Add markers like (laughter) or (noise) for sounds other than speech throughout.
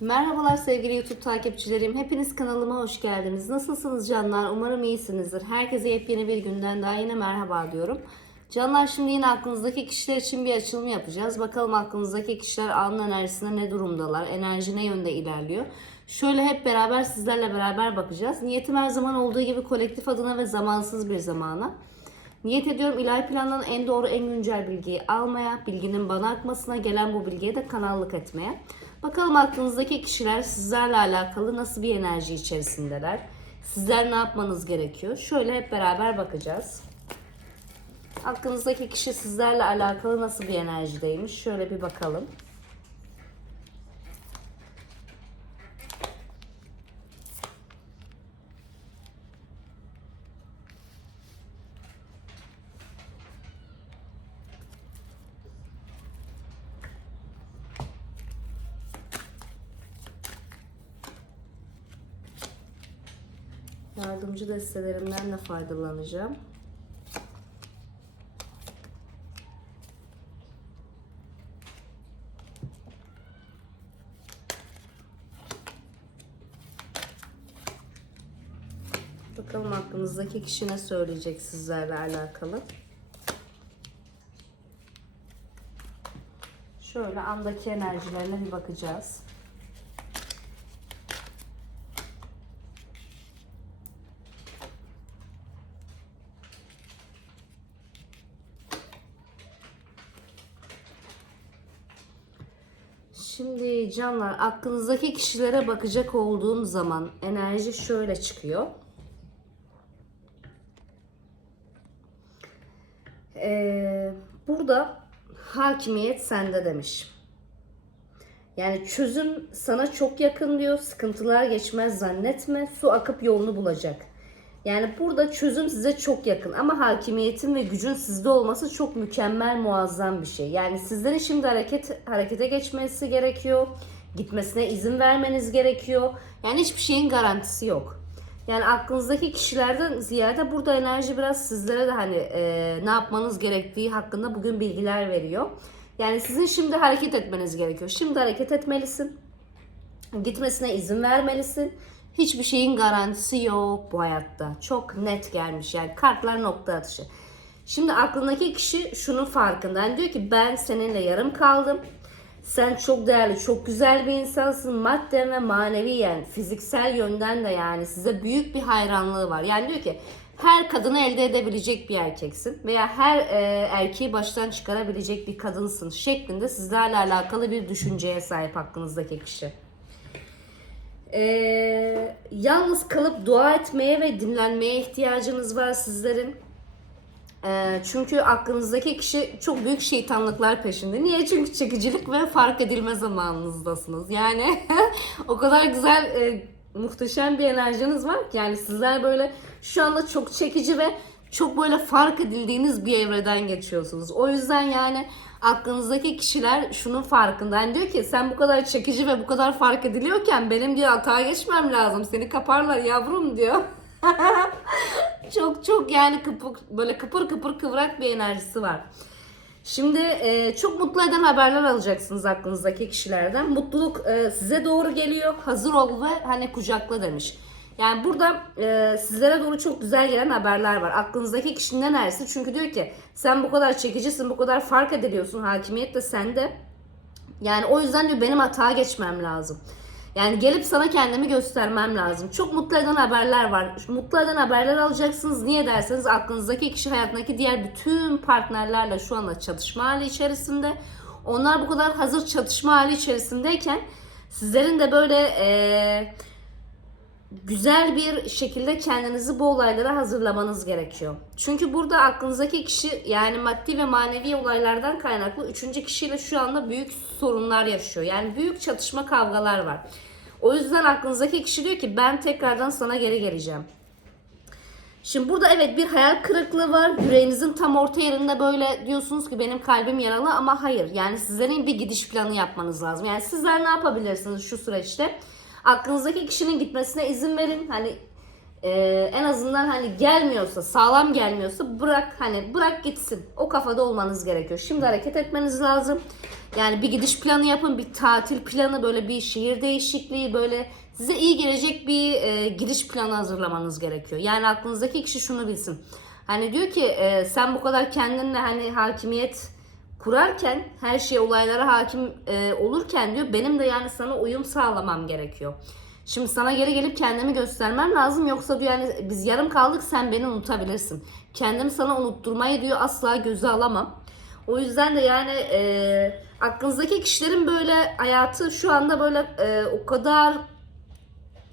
Merhabalar sevgili YouTube takipçilerim. Hepiniz kanalıma hoş geldiniz. Nasılsınız canlar? Umarım iyisinizdir. Herkese yepyeni bir günden daha yine merhaba diyorum. Canlar şimdi yine aklınızdaki kişiler için bir açılım yapacağız. Bakalım aklınızdaki kişiler anın enerjisinde ne durumdalar? Enerji ne yönde ilerliyor? Şöyle hep beraber sizlerle beraber bakacağız. Niyetim her zaman olduğu gibi kolektif adına ve zamansız bir zamana. Niyet ediyorum ilahi plandan en doğru en güncel bilgiyi almaya, bilginin bana akmasına, gelen bu bilgiye de kanallık etmeye. Bakalım aklınızdaki kişiler sizlerle alakalı nasıl bir enerji içerisindeler? Sizler ne yapmanız gerekiyor? Şöyle hep beraber bakacağız. Aklınızdaki kişi sizlerle alakalı nasıl bir enerjideymiş? Şöyle bir bakalım. Destelerimden de faydalanacağım. Bakalım aklınızdaki kişi ne söyleyecek sizlerle alakalı. Şöyle andaki enerjilerine bir bakacağız. Şimdi canlar aklınızdaki kişilere bakacak olduğum zaman enerji şöyle çıkıyor. Ee, burada hakimiyet sende demiş. Yani çözüm sana çok yakın diyor. Sıkıntılar geçmez zannetme. Su akıp yolunu bulacak. Yani burada çözüm size çok yakın ama hakimiyetin ve gücün sizde olması çok mükemmel muazzam bir şey. Yani sizlerin şimdi hareket harekete geçmesi gerekiyor. Gitmesine izin vermeniz gerekiyor. Yani hiçbir şeyin garantisi yok. Yani aklınızdaki kişilerden ziyade burada enerji biraz sizlere de hani e, ne yapmanız gerektiği hakkında bugün bilgiler veriyor. Yani sizin şimdi hareket etmeniz gerekiyor. Şimdi hareket etmelisin. Gitmesine izin vermelisin. Hiçbir şeyin garantisi yok bu hayatta. Çok net gelmiş yani kartlar nokta atışı. Şimdi aklındaki kişi şunun farkında. Yani diyor ki ben seninle yarım kaldım. Sen çok değerli, çok güzel bir insansın. Madden ve manevi yani fiziksel yönden de yani size büyük bir hayranlığı var. Yani diyor ki her kadını elde edebilecek bir erkeksin veya her e, erkeği baştan çıkarabilecek bir kadınsın şeklinde sizlerle alakalı bir düşünceye sahip hakkınızdaki kişi. Ee, yalnız kalıp dua etmeye ve dinlenmeye ihtiyacınız var sizlerin. Ee, çünkü aklınızdaki kişi çok büyük şeytanlıklar peşinde. Niye? Çünkü çekicilik ve fark edilme zamanınızdasınız. Yani (laughs) o kadar güzel, e, muhteşem bir enerjiniz var ki. Yani sizler böyle şu anda çok çekici ve çok böyle fark edildiğiniz bir evreden geçiyorsunuz. O yüzden yani aklınızdaki kişiler şunun farkında. Yani diyor ki sen bu kadar çekici ve bu kadar fark ediliyorken benim diyor hata geçmem lazım. Seni kaparlar yavrum diyor. (laughs) çok çok yani kıpır, böyle kıpır kıpır kıvrak bir enerjisi var. Şimdi e, çok mutlu eden haberler alacaksınız aklınızdaki kişilerden. Mutluluk e, size doğru geliyor. Hazır ol ve hani kucakla demiş. Yani burada e, sizlere doğru çok güzel gelen haberler var. Aklınızdaki kişinin enerjisi çünkü diyor ki sen bu kadar çekicisin, bu kadar fark ediliyorsun. Hakimiyet de sende. Yani o yüzden diyor benim hata geçmem lazım. Yani gelip sana kendimi göstermem lazım. Çok mutlu eden haberler var. Mutlu eden haberler alacaksınız. Niye derseniz aklınızdaki kişi hayatındaki diğer bütün partnerlerle şu anda çatışma hali içerisinde. Onlar bu kadar hazır çatışma hali içerisindeyken sizlerin de böyle eee güzel bir şekilde kendinizi bu olaylara hazırlamanız gerekiyor. Çünkü burada aklınızdaki kişi yani maddi ve manevi olaylardan kaynaklı üçüncü kişiyle şu anda büyük sorunlar yaşıyor. Yani büyük çatışma kavgalar var. O yüzden aklınızdaki kişi diyor ki ben tekrardan sana geri geleceğim. Şimdi burada evet bir hayal kırıklığı var. Yüreğinizin tam orta yerinde böyle diyorsunuz ki benim kalbim yaralı ama hayır. Yani sizlerin bir gidiş planı yapmanız lazım. Yani sizler ne yapabilirsiniz şu süreçte? Aklınızdaki kişinin gitmesine izin verin. Hani e, en azından hani gelmiyorsa, sağlam gelmiyorsa bırak hani bırak gitsin. O kafada olmanız gerekiyor. Şimdi hareket etmeniz lazım. Yani bir gidiş planı yapın, bir tatil planı, böyle bir şehir değişikliği, böyle size iyi gelecek bir e, gidiş planı hazırlamanız gerekiyor. Yani aklınızdaki kişi şunu bilsin. Hani diyor ki e, sen bu kadar kendinle hani hakimiyet kurarken her şey olaylara hakim e, olurken diyor benim de yani sana uyum sağlamam gerekiyor. Şimdi sana geri gelip kendimi göstermem lazım yoksa diyor yani biz yarım kaldık sen beni unutabilirsin. Kendimi sana unutturmayı diyor asla göze alamam. O yüzden de yani e, aklınızdaki kişilerin böyle hayatı şu anda böyle e, o kadar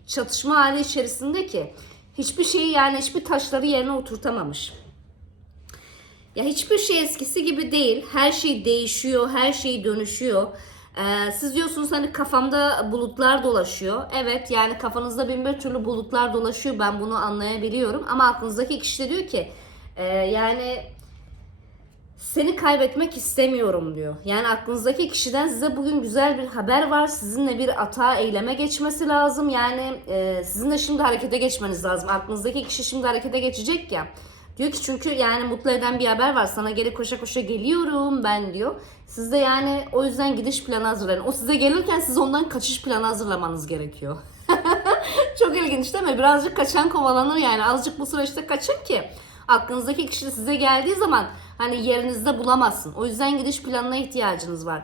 çatışma hali içerisinde ki hiçbir şeyi yani hiçbir taşları yerine oturtamamış. Ya hiçbir şey eskisi gibi değil. Her şey değişiyor, her şey dönüşüyor. Ee, siz diyorsunuz hani kafamda bulutlar dolaşıyor. Evet yani kafanızda bin bir türlü bulutlar dolaşıyor. Ben bunu anlayabiliyorum. Ama aklınızdaki kişi de diyor ki e, yani seni kaybetmek istemiyorum diyor. Yani aklınızdaki kişiden size bugün güzel bir haber var. Sizinle bir ata eyleme geçmesi lazım. Yani e, sizin de şimdi harekete geçmeniz lazım. Aklınızdaki kişi şimdi harekete geçecek ya. Diyor ki çünkü yani mutlu eden bir haber var. Sana geri koşa koşa geliyorum ben diyor. Siz de yani o yüzden gidiş planı hazırlayın. O size gelirken siz ondan kaçış planı hazırlamanız gerekiyor. (laughs) Çok ilginç değil mi? Birazcık kaçan kovalanır yani. Azıcık bu süreçte kaçın ki aklınızdaki kişi size geldiği zaman hani yerinizde bulamazsın. O yüzden gidiş planına ihtiyacınız var.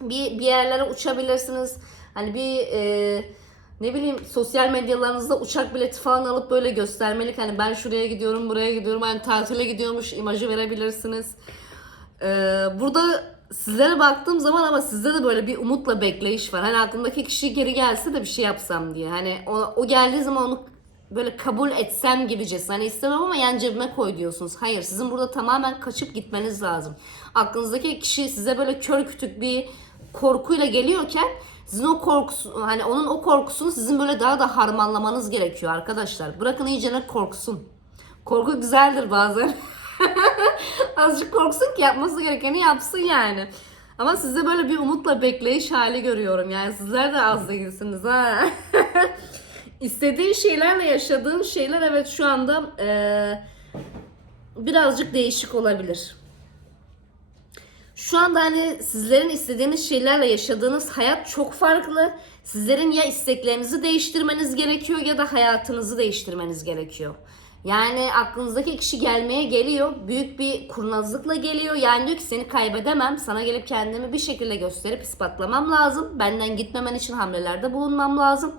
Bir, bir yerlere uçabilirsiniz. Hani bir e, ne bileyim sosyal medyalarınızda uçak bileti falan alıp böyle göstermelik hani ben şuraya gidiyorum buraya gidiyorum hani tatile gidiyormuş imajı verebilirsiniz. Ee, burada sizlere baktığım zaman ama sizde de böyle bir umutla bekleyiş var. Hani aklımdaki kişi geri gelse de bir şey yapsam diye. Hani o, o geldiği zaman onu böyle kabul etsem gibicesine. Hani istemem ama yan cebime koy diyorsunuz. Hayır sizin burada tamamen kaçıp gitmeniz lazım. Aklınızdaki kişi size böyle kör kütük bir korkuyla geliyorken sizin o korkusu hani onun o korkusunu sizin böyle daha da harmanlamanız gerekiyor arkadaşlar. Bırakın iyicene korksun. Korku güzeldir bazen. (laughs) Azıcık korksun ki yapması gerekeni yapsın yani. Ama sizde böyle bir umutla bekleyiş hali görüyorum. Yani sizler de az değilsiniz ha. (laughs) İstediğin şeylerle yaşadığın şeyler evet şu anda eee, birazcık değişik olabilir. Şu anda hani sizlerin istediğiniz şeylerle yaşadığınız hayat çok farklı. Sizlerin ya isteklerinizi değiştirmeniz gerekiyor ya da hayatınızı değiştirmeniz gerekiyor. Yani aklınızdaki kişi gelmeye geliyor. Büyük bir kurnazlıkla geliyor. Yani diyor ki seni kaybedemem. Sana gelip kendimi bir şekilde gösterip ispatlamam lazım. Benden gitmemen için hamlelerde bulunmam lazım.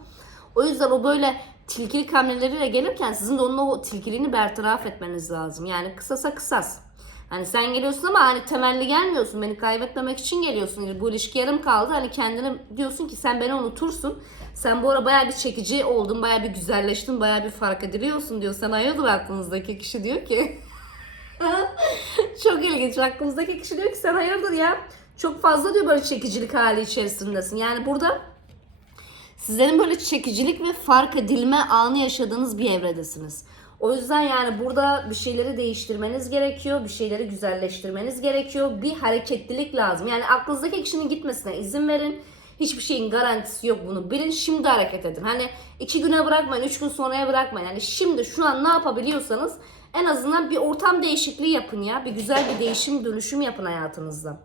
O yüzden o böyle tilkilik hamleleriyle gelirken sizin de onun o tilkiliğini bertaraf etmeniz lazım. Yani kısasa kısas. Hani sen geliyorsun ama hani temelli gelmiyorsun. Beni kaybetmemek için geliyorsun. Bu ilişki yarım kaldı. Hani kendine diyorsun ki sen beni unutursun. Sen bu ara bayağı bir çekici oldun. Bayağı bir güzelleştin. Bayağı bir fark ediliyorsun diyor. Sen hayırdır aklınızdaki kişi diyor ki. (laughs) Çok ilginç. Aklımızdaki kişi diyor ki sen hayırdır ya. Çok fazla diyor böyle çekicilik hali içerisindesin. Yani burada sizlerin böyle çekicilik ve fark edilme anı yaşadığınız bir evredesiniz. O yüzden yani burada bir şeyleri değiştirmeniz gerekiyor. Bir şeyleri güzelleştirmeniz gerekiyor. Bir hareketlilik lazım. Yani aklınızdaki kişinin gitmesine izin verin. Hiçbir şeyin garantisi yok bunu. Bilin şimdi hareket edin. Hani iki güne bırakmayın, üç gün sonraya bırakmayın. Yani şimdi şu an ne yapabiliyorsanız en azından bir ortam değişikliği yapın ya. Bir güzel bir değişim, dönüşüm yapın hayatınızda.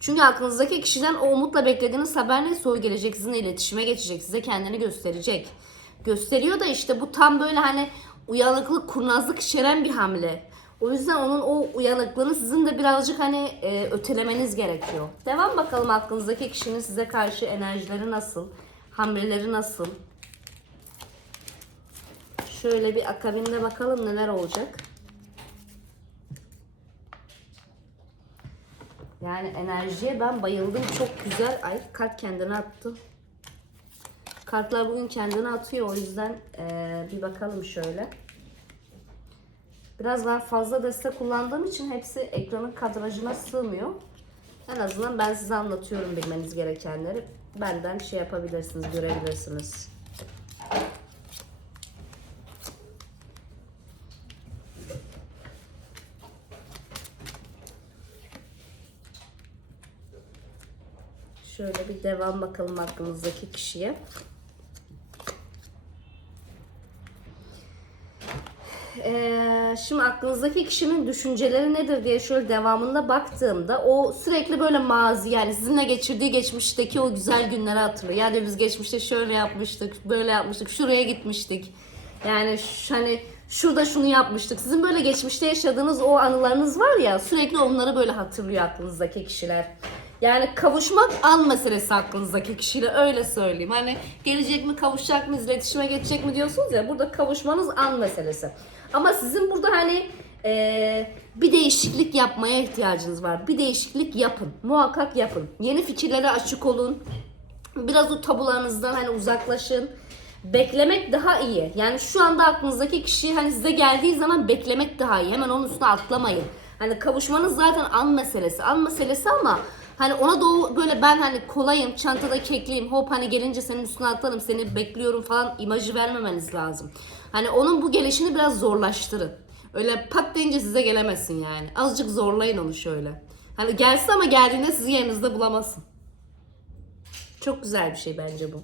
Çünkü aklınızdaki kişiden o umutla beklediğiniz haber neyse o gelecek sizinle iletişime geçecek. Size kendini gösterecek. Gösteriyor da işte bu tam böyle hani uyanıklık, kurnazlık içeren bir hamle. O yüzden onun o uyanıklığını sizin de birazcık hani e, ötelemeniz gerekiyor. Devam bakalım aklınızdaki kişinin size karşı enerjileri nasıl? Hamleleri nasıl? Şöyle bir akabinde bakalım neler olacak. Yani enerjiye ben bayıldım. Çok güzel. Ay kart kendini attı. Kartlar bugün kendini atıyor. O yüzden eee, bir bakalım şöyle. Biraz ben fazla destek kullandığım için hepsi ekranın kadrajına sığmıyor. En azından ben size anlatıyorum bilmeniz gerekenleri. Benden şey yapabilirsiniz, görebilirsiniz. Şöyle bir devam bakalım aklınızdaki kişiye. Eee, şimdi aklınızdaki kişinin düşünceleri nedir diye şöyle devamında baktığımda o sürekli böyle mazi yani sizinle geçirdiği geçmişteki o güzel günleri hatırlıyor. Yani biz geçmişte şöyle yapmıştık, böyle yapmıştık, şuraya gitmiştik. Yani hani şurada şunu yapmıştık. Sizin böyle geçmişte yaşadığınız o anılarınız var ya sürekli onları böyle hatırlıyor aklınızdaki kişiler. Yani kavuşmak an meselesi aklınızdaki kişiyle öyle söyleyeyim. Hani gelecek mi, kavuşacak mı, iletişime geçecek mi diyorsunuz ya burada kavuşmanız an meselesi. Ama sizin burada hani eee, bir değişiklik yapmaya ihtiyacınız var. Bir değişiklik yapın. Muhakkak yapın. Yeni fikirlere açık olun. Biraz o tabularınızdan hani uzaklaşın. Beklemek daha iyi. Yani şu anda aklınızdaki kişi hani size geldiği zaman beklemek daha iyi. Hemen onun üstüne atlamayın. Hani kavuşmanız zaten an meselesi. An meselesi ama hani ona doğu böyle ben hani kolayım, çantada kekliyim, hop hani gelince senin üstüne atlarım, seni bekliyorum falan imajı vermemeniz lazım. Hani onun bu gelişini biraz zorlaştırın. Öyle pat deyince size gelemesin yani. Azıcık zorlayın onu şöyle. Hani gelsin ama geldiğinde sizi yerinizde bulamasın. Çok güzel bir şey bence bu.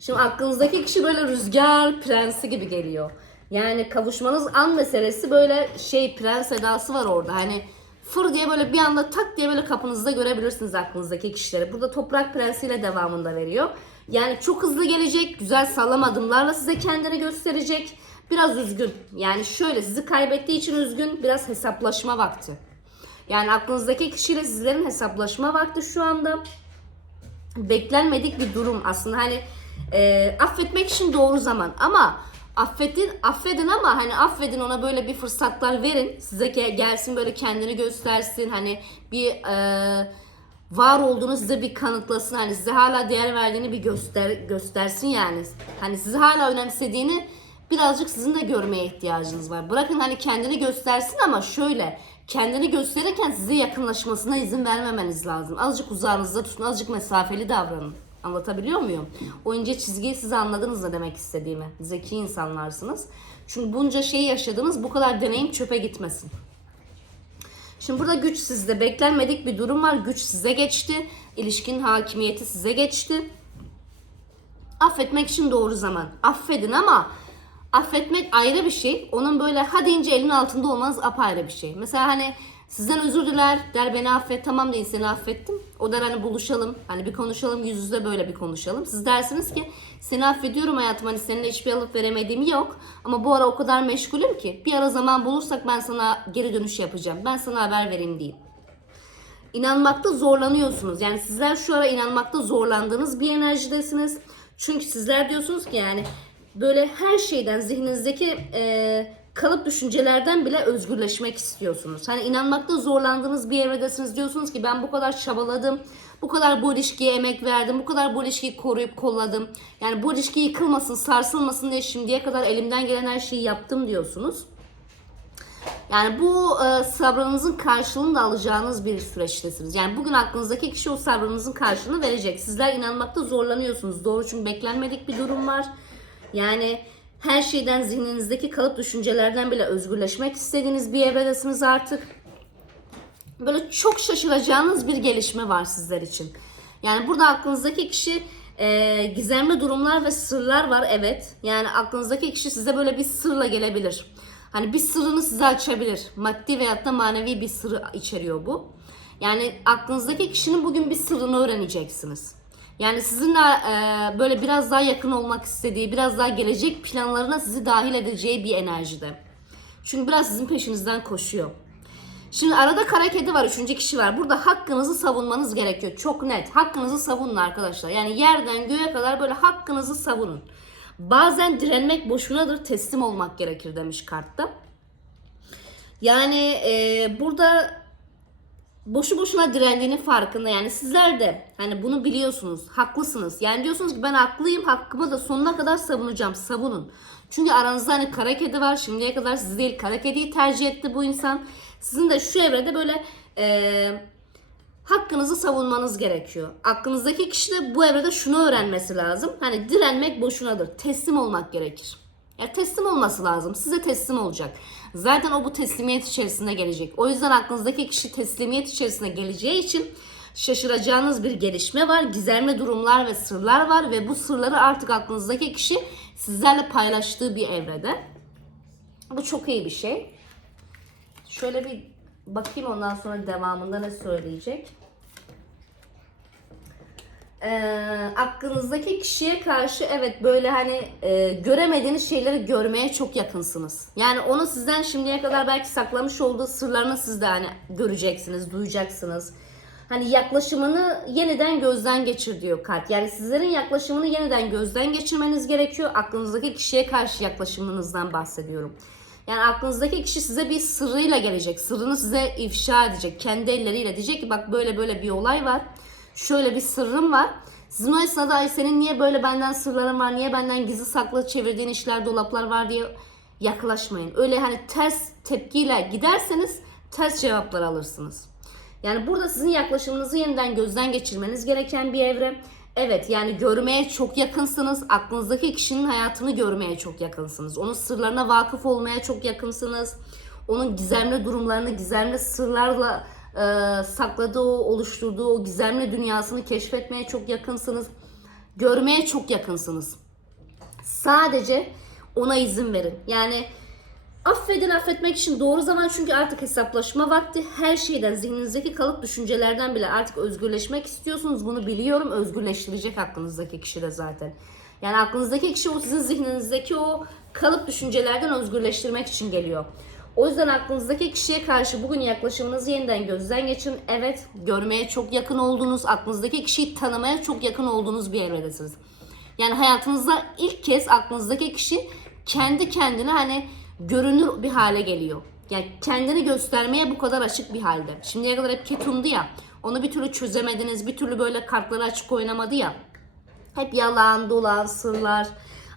Şimdi aklınızdaki kişi böyle rüzgar prensi gibi geliyor. Yani kavuşmanız an meselesi böyle şey prens edası var orada. Hani fır diye böyle bir anda tak diye böyle kapınızda görebilirsiniz aklınızdaki kişileri. Burada toprak prensiyle devamında veriyor. Yani çok hızlı gelecek, güzel sağlam adımlarla size kendini gösterecek. Biraz üzgün. Yani şöyle sizi kaybettiği için üzgün, biraz hesaplaşma vakti. Yani aklınızdaki kişiyle sizlerin hesaplaşma vakti şu anda beklenmedik bir durum aslında hani e, affetmek için doğru zaman ama affedin affedin ama hani affedin ona böyle bir fırsatlar verin size ge- gelsin böyle kendini göstersin hani bir e, var olduğunu size bir kanıtlasın hani size hala değer verdiğini bir göster göstersin yani hani sizi hala önemsediğini birazcık sizin de görmeye ihtiyacınız var. Bırakın hani kendini göstersin ama şöyle kendini gösterirken size yakınlaşmasına izin vermemeniz lazım. Azıcık uzağınızda tutun, azıcık mesafeli davranın. Anlatabiliyor muyum? O ince çizgiyi siz anladınız ne demek istediğimi. Zeki insanlarsınız. Çünkü bunca şeyi yaşadınız, bu kadar deneyim çöpe gitmesin. Şimdi burada güç sizde. Beklenmedik bir durum var. Güç size geçti. İlişkinin hakimiyeti size geçti. Affetmek için doğru zaman. Affedin ama affetmek ayrı bir şey. Onun böyle ha deyince elin altında olmanız apayrı bir şey. Mesela hani sizden özür diler, der beni affet, tamam deyin seni affettim. O der hani buluşalım, hani bir konuşalım, yüz yüze böyle bir konuşalım. Siz dersiniz ki seni affediyorum hayatım hani seninle hiçbir alıp veremediğim yok. Ama bu ara o kadar meşgulüm ki bir ara zaman bulursak ben sana geri dönüş yapacağım. Ben sana haber vereyim deyin inanmakta zorlanıyorsunuz. Yani sizler şu ara inanmakta zorlandığınız bir enerjidesiniz. Çünkü sizler diyorsunuz ki yani böyle her şeyden zihninizdeki e, kalıp düşüncelerden bile özgürleşmek istiyorsunuz. Hani inanmakta zorlandığınız bir evredesiniz. Diyorsunuz ki ben bu kadar çabaladım. Bu kadar bu ilişkiye emek verdim. Bu kadar bu ilişkiyi koruyup kolladım. Yani bu ilişki yıkılmasın, sarsılmasın diye şimdiye kadar elimden gelen her şeyi yaptım diyorsunuz. Yani bu e, sabrınızın karşılığını da alacağınız bir süreçtesiniz. Yani bugün aklınızdaki kişi o sabrınızın karşılığını verecek. Sizler inanmakta zorlanıyorsunuz. Doğru çünkü beklenmedik bir durum var. Yani her şeyden zihninizdeki kalıp düşüncelerden bile özgürleşmek istediğiniz bir evredesiniz artık. Böyle çok şaşıracağınız bir gelişme var sizler için. Yani burada aklınızdaki kişi e, gizemli durumlar ve sırlar var evet. Yani aklınızdaki kişi size böyle bir sırla gelebilir. Hani bir sırrını size açabilir. Maddi veyahut da manevi bir sırrı içeriyor bu. Yani aklınızdaki kişinin bugün bir sırrını öğreneceksiniz. Yani sizinle e, böyle biraz daha yakın olmak istediği, biraz daha gelecek planlarına sizi dahil edeceği bir enerjide. Çünkü biraz sizin peşinizden koşuyor. Şimdi arada kara kedi var, üçüncü kişi var. Burada hakkınızı savunmanız gerekiyor. Çok net. Hakkınızı savunun arkadaşlar. Yani yerden göğe kadar böyle hakkınızı savunun. Bazen direnmek boşunadır, teslim olmak gerekir demiş kartta. Yani e, burada boşu boşuna direndiğinin farkında. Yani sizler de hani bunu biliyorsunuz, haklısınız. Yani diyorsunuz ki ben haklıyım, hakkımı da sonuna kadar savunacağım. Savunun. Çünkü aranızda hani kara kedi var. Şimdiye kadar sizi değil kara kediyi tercih etti bu insan. Sizin de şu evrede böyle e, hakkınızı savunmanız gerekiyor. Aklınızdaki kişi de bu evrede şunu öğrenmesi lazım. Hani direnmek boşunadır. Teslim olmak gerekir. Ya teslim olması lazım. Size teslim olacak. Zaten o bu teslimiyet içerisinde gelecek. O yüzden aklınızdaki kişi teslimiyet içerisine geleceği için şaşıracağınız bir gelişme var. Gizemli durumlar ve sırlar var ve bu sırları artık aklınızdaki kişi sizlerle paylaştığı bir evrede. Bu çok iyi bir şey. Şöyle bir bakayım ondan sonra devamında ne söyleyecek. Ee, aklınızdaki kişiye karşı evet böyle hani e, göremediğiniz şeyleri görmeye çok yakınsınız. Yani onu sizden şimdiye kadar belki saklamış olduğu sırlarını siz de hani göreceksiniz, duyacaksınız. Hani yaklaşımını yeniden gözden geçir diyor kart. Yani sizlerin yaklaşımını yeniden gözden geçirmeniz gerekiyor. Aklınızdaki kişiye karşı yaklaşımınızdan bahsediyorum. Yani aklınızdaki kişi size bir sırrıyla gelecek. Sırrını size ifşa edecek. Kendi elleriyle diyecek ki bak böyle böyle bir olay var. Şöyle bir sırrım var. Sizin o senin niye böyle benden sırların var, niye benden gizli saklı çevirdiğin işler, dolaplar var diye yaklaşmayın. Öyle hani ters tepkiyle giderseniz ters cevaplar alırsınız. Yani burada sizin yaklaşımınızı yeniden gözden geçirmeniz gereken bir evre. Evet yani görmeye çok yakınsınız. Aklınızdaki kişinin hayatını görmeye çok yakınsınız. Onun sırlarına vakıf olmaya çok yakınsınız. Onun gizemli durumlarını, gizemli sırlarla e, sakladığı, oluşturduğu o gizemli dünyasını keşfetmeye çok yakınsınız. Görmeye çok yakınsınız. Sadece ona izin verin. Yani affedin affetmek için doğru zaman çünkü artık hesaplaşma vakti. Her şeyden zihninizdeki kalıp düşüncelerden bile artık özgürleşmek istiyorsunuz. Bunu biliyorum. Özgürleştirecek aklınızdaki kişi de zaten. Yani aklınızdaki kişi o sizin zihninizdeki o kalıp düşüncelerden özgürleştirmek için geliyor. O yüzden aklınızdaki kişiye karşı bugün yaklaşımınızı yeniden gözden geçirin. Evet, görmeye çok yakın olduğunuz, aklınızdaki kişiyi tanımaya çok yakın olduğunuz bir evredesiniz. Yani hayatınızda ilk kez aklınızdaki kişi kendi kendine hani görünür bir hale geliyor. Yani kendini göstermeye bu kadar açık bir halde. Şimdiye kadar hep ketumdu ya. Onu bir türlü çözemediniz. Bir türlü böyle kartları açık oynamadı ya. Hep yalan, dolan, sırlar.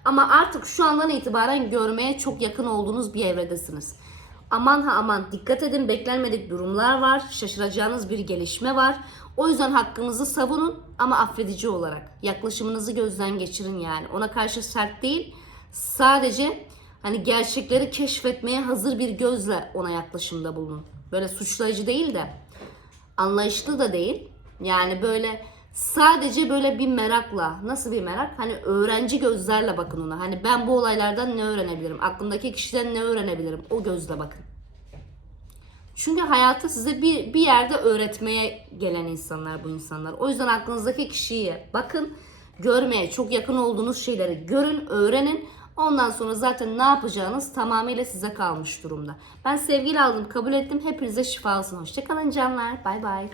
Ama artık şu andan itibaren görmeye çok yakın olduğunuz bir evredesiniz. Aman ha aman dikkat edin beklenmedik durumlar var. Şaşıracağınız bir gelişme var. O yüzden hakkınızı savunun ama affedici olarak. Yaklaşımınızı gözden geçirin yani. Ona karşı sert değil. Sadece hani gerçekleri keşfetmeye hazır bir gözle ona yaklaşımda bulunun. Böyle suçlayıcı değil de anlayışlı da değil. Yani böyle sadece böyle bir merakla, nasıl bir merak? Hani öğrenci gözlerle bakın ona. Hani ben bu olaylardan ne öğrenebilirim? Aklımdaki kişiden ne öğrenebilirim? O gözle bakın. Çünkü hayatı size bir, bir yerde öğretmeye gelen insanlar bu insanlar. O yüzden aklınızdaki kişiye bakın, görmeye çok yakın olduğunuz şeyleri görün, öğrenin. Ondan sonra zaten ne yapacağınız tamamıyla size kalmış durumda. Ben sevgiyle aldım, kabul ettim. Hepinize şifa olsun. Hoşçakalın canlar. Bay bay.